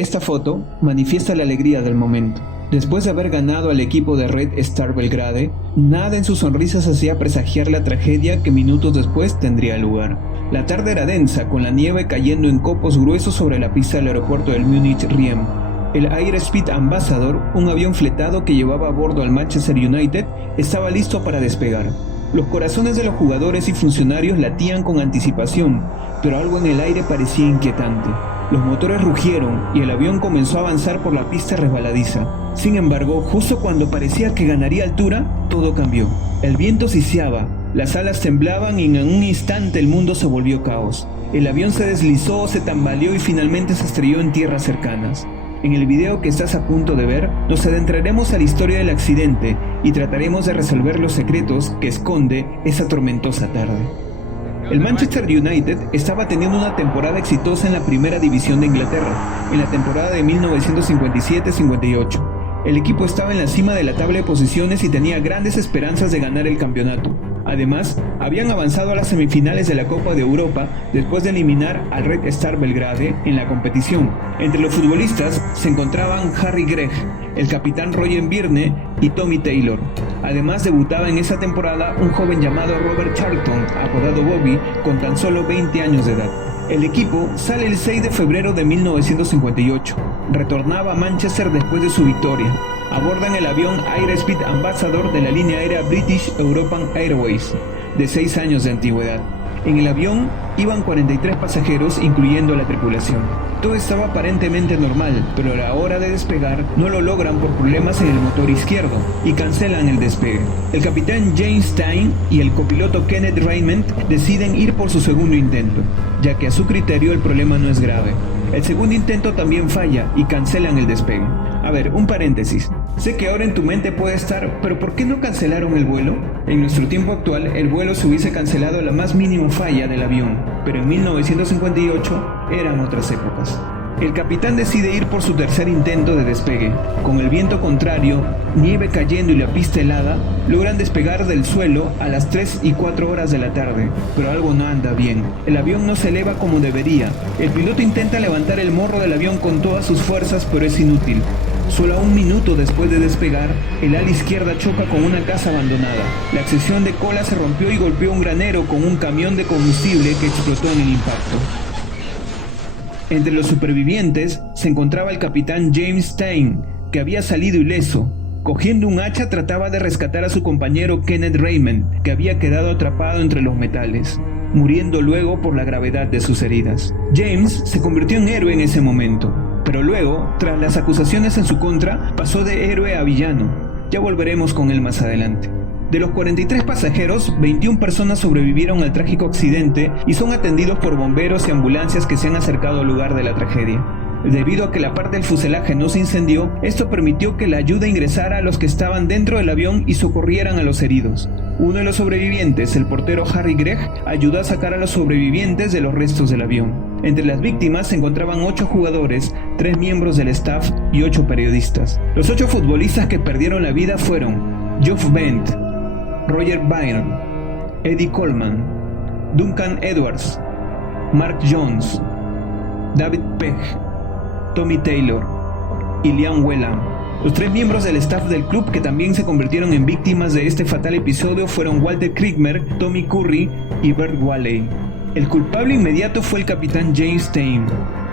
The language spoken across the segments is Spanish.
Esta foto manifiesta la alegría del momento. Después de haber ganado al equipo de Red Star Belgrade, nada en sus sonrisas hacía presagiar la tragedia que minutos después tendría lugar. La tarde era densa, con la nieve cayendo en copos gruesos sobre la pista del aeropuerto del Munich Riem. El Airspeed Ambassador, un avión fletado que llevaba a bordo al Manchester United, estaba listo para despegar. Los corazones de los jugadores y funcionarios latían con anticipación, pero algo en el aire parecía inquietante. Los motores rugieron y el avión comenzó a avanzar por la pista resbaladiza. Sin embargo, justo cuando parecía que ganaría altura, todo cambió. El viento siseaba, las alas temblaban y en un instante el mundo se volvió caos. El avión se deslizó, se tambaleó y finalmente se estrelló en tierras cercanas. En el video que estás a punto de ver, nos adentraremos a la historia del accidente y trataremos de resolver los secretos que esconde esa tormentosa tarde. El Manchester United estaba teniendo una temporada exitosa en la primera división de Inglaterra, en la temporada de 1957-58. El equipo estaba en la cima de la tabla de posiciones y tenía grandes esperanzas de ganar el campeonato. Además, habían avanzado a las semifinales de la Copa de Europa después de eliminar al Red Star Belgrade en la competición. Entre los futbolistas se encontraban Harry Gregg, el capitán Roger Byrne y Tommy Taylor. Además, debutaba en esa temporada un joven llamado Robert Charlton, apodado Bobby, con tan solo 20 años de edad. El equipo sale el 6 de febrero de 1958. Retornaba a Manchester después de su victoria. Abordan el avión Airspeed Ambassador de la línea aérea British European Airways, de 6 años de antigüedad. En el avión iban 43 pasajeros, incluyendo la tripulación. Todo estaba aparentemente normal, pero a la hora de despegar no lo logran por problemas en el motor izquierdo y cancelan el despegue. El capitán James Stein y el copiloto Kenneth Raymond deciden ir por su segundo intento, ya que a su criterio el problema no es grave. El segundo intento también falla y cancelan el despegue. A ver, un paréntesis. Sé que ahora en tu mente puede estar, ¿pero por qué no cancelaron el vuelo? En nuestro tiempo actual, el vuelo se hubiese cancelado a la más mínima falla del avión, pero en 1958 eran otras épocas. El capitán decide ir por su tercer intento de despegue. Con el viento contrario, nieve cayendo y la pista helada, logran despegar del suelo a las 3 y 4 horas de la tarde, pero algo no anda bien. El avión no se eleva como debería. El piloto intenta levantar el morro del avión con todas sus fuerzas, pero es inútil. Solo a un minuto después de despegar, el ala izquierda choca con una casa abandonada. La sección de cola se rompió y golpeó un granero con un camión de combustible que explotó en el impacto. Entre los supervivientes se encontraba el capitán James Stein, que había salido ileso. Cogiendo un hacha trataba de rescatar a su compañero Kenneth Raymond, que había quedado atrapado entre los metales, muriendo luego por la gravedad de sus heridas. James se convirtió en héroe en ese momento, pero luego, tras las acusaciones en su contra, pasó de héroe a villano. Ya volveremos con él más adelante. De los 43 pasajeros, 21 personas sobrevivieron al trágico accidente y son atendidos por bomberos y ambulancias que se han acercado al lugar de la tragedia. Debido a que la parte del fuselaje no se incendió, esto permitió que la ayuda ingresara a los que estaban dentro del avión y socorrieran a los heridos. Uno de los sobrevivientes, el portero Harry Gregg, ayudó a sacar a los sobrevivientes de los restos del avión. Entre las víctimas se encontraban 8 jugadores, 3 miembros del staff y 8 periodistas. Los 8 futbolistas que perdieron la vida fueron Geoff Bent, Roger Byrne, Eddie Coleman, Duncan Edwards, Mark Jones, David Pegg, Tommy Taylor y Liam Whelan. Los 3 miembros del staff del club que también se convirtieron en víctimas de este fatal episodio fueron Walter Kriegmer, Tommy Curry y Bert Whaley. El culpable inmediato fue el capitán James Stein,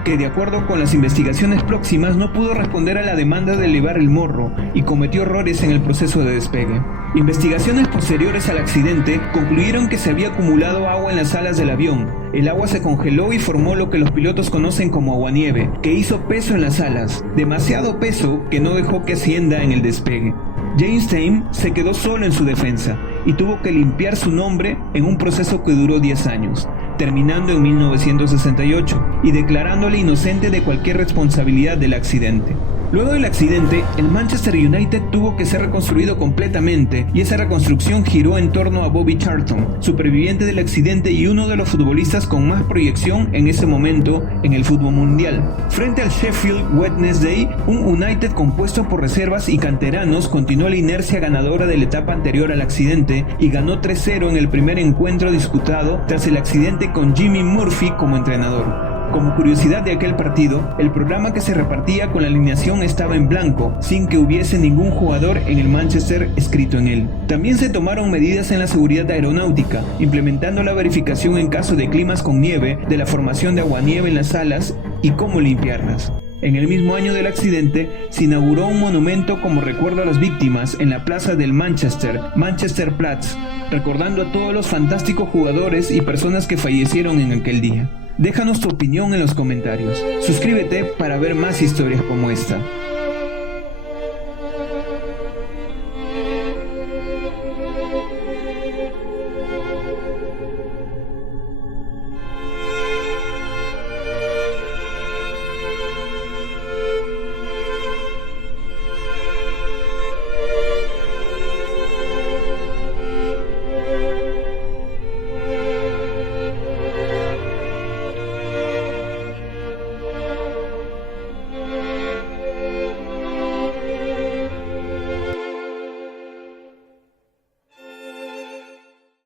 que de acuerdo con las investigaciones próximas no pudo responder a la demanda de elevar el morro y cometió errores en el proceso de despegue. Investigaciones posteriores al accidente concluyeron que se había acumulado agua en las alas del avión. El agua se congeló y formó lo que los pilotos conocen como aguanieve, que hizo peso en las alas, demasiado peso que no dejó que ascienda en el despegue. James Stein se quedó solo en su defensa y tuvo que limpiar su nombre en un proceso que duró 10 años, terminando en 1968 y declarándole inocente de cualquier responsabilidad del accidente. Luego del accidente, el Manchester United tuvo que ser reconstruido completamente y esa reconstrucción giró en torno a Bobby Charlton, superviviente del accidente y uno de los futbolistas con más proyección en ese momento en el fútbol mundial. Frente al Sheffield Wednesday, un United compuesto por reservas y canteranos continuó la inercia ganadora de la etapa anterior al accidente y ganó 3-0 en el primer encuentro disputado tras el accidente con Jimmy Murphy como entrenador. Como curiosidad de aquel partido, el programa que se repartía con la alineación estaba en blanco, sin que hubiese ningún jugador en el Manchester escrito en él. También se tomaron medidas en la seguridad aeronáutica, implementando la verificación en caso de climas con nieve de la formación de aguanieve en las alas y cómo limpiarlas. En el mismo año del accidente, se inauguró un monumento como recuerdo a las víctimas en la plaza del Manchester Platz, recordando a todos los fantásticos jugadores y personas que fallecieron en aquel día. Déjanos tu opinión en los comentarios. Suscríbete para ver más historias como esta.